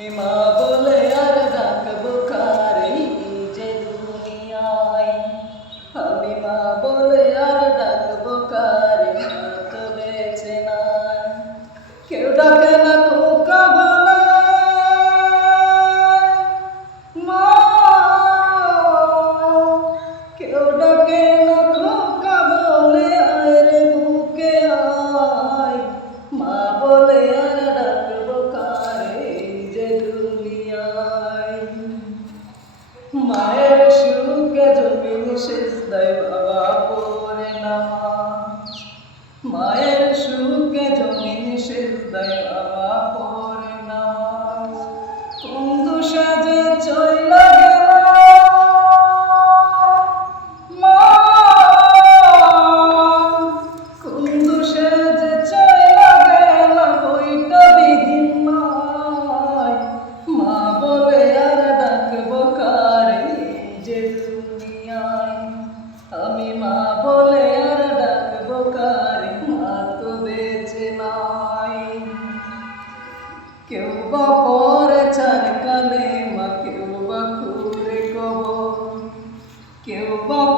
মা মায়ের সুখে জমিন শেষ দেয় বাবা পরে নামাজ মায়ের সুখে জমিন শেষ দেয় বাবা পরে মা বলে, আর ডাকবো কারে? মা তো বেঁচে নাই। কেউ বা পরে চার কানে, মা কেউ বা খুলে কব কেউ বা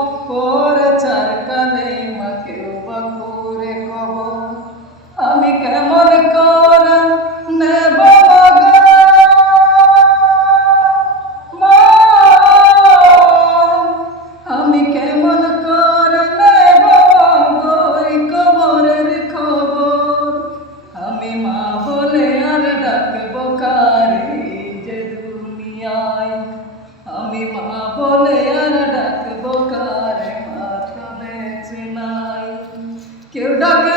মা বলে আর ডাকবো কারে যে দুনিয়ায়? আমি মা বলে আর ডাকবো কারে মা তো বেঁচে কেউ ডাকে